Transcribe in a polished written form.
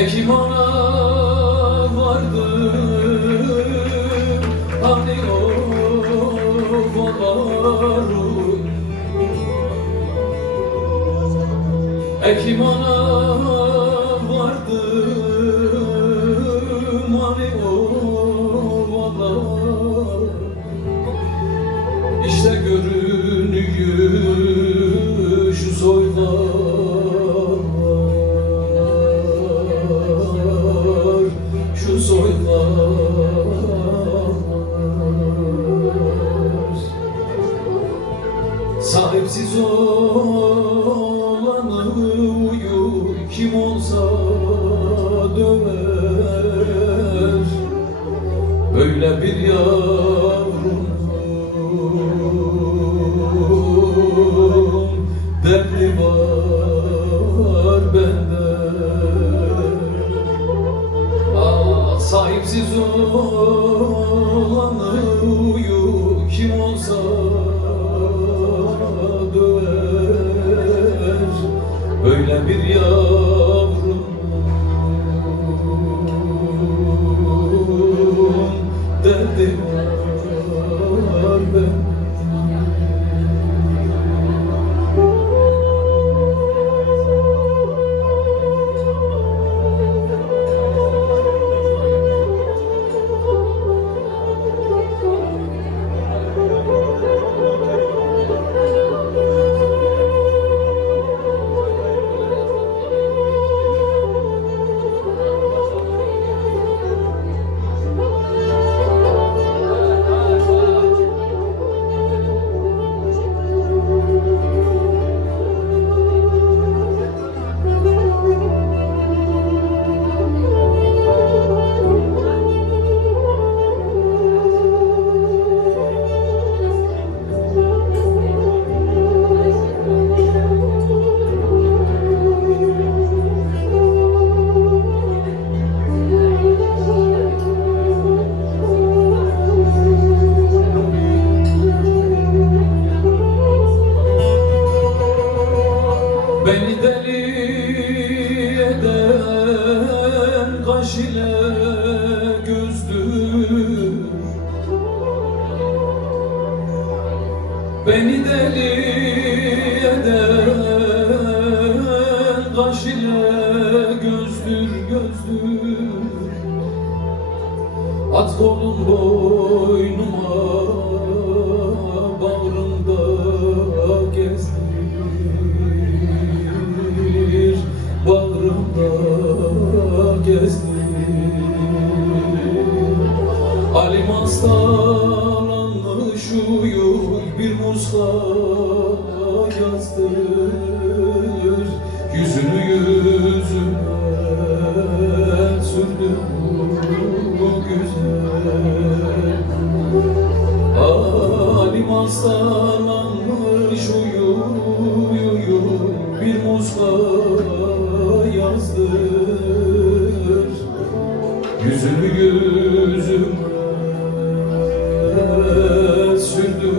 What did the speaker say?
Hekim ana vardı hani ovaları. Hekim ana vardı hani ovalar. İşte görünüyor şu soylar, şu soylar. Sahipsiz olanı uyur, kim olsa döver. Böyle bir yavrum derdi var bende. Sahipsiz olanı uyur, kim olsa döver. Böyle bir yavrum derdi var bende. Beni deli eden kaş ile gözdür. Beni deli eden kaş ile gözdür, gözdür. At kolun boynuma, bağrımda gezdir. Bağrımda gezdir. Alim hastalanmış uyur, bir muska yazdır. Yüzünü yüzüme sürdü bu güzel. Alim hastalanmış uyur, bir muska yazdır. Yüzümü yüzüme sürdüm.